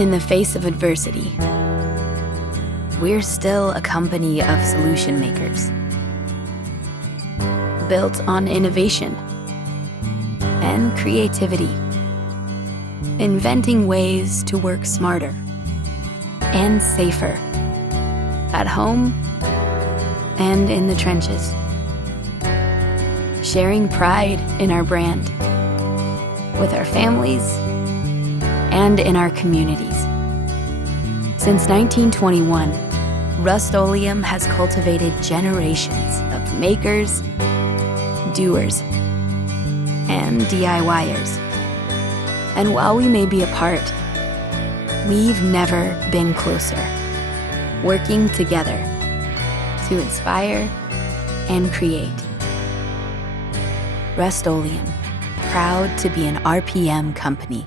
In the face of adversity, we're still a company of solution makers, built on innovation and creativity, inventing ways to work smarter and safer, at home and in the trenches, sharing pride in our brand, with our families and in our communities. Since 1921, Rustoleum has cultivated generations of makers, doers, and DIYers. And while we may be apart, we've never been closer, working together to inspire and create. Rustoleum, proud to be an RPM company.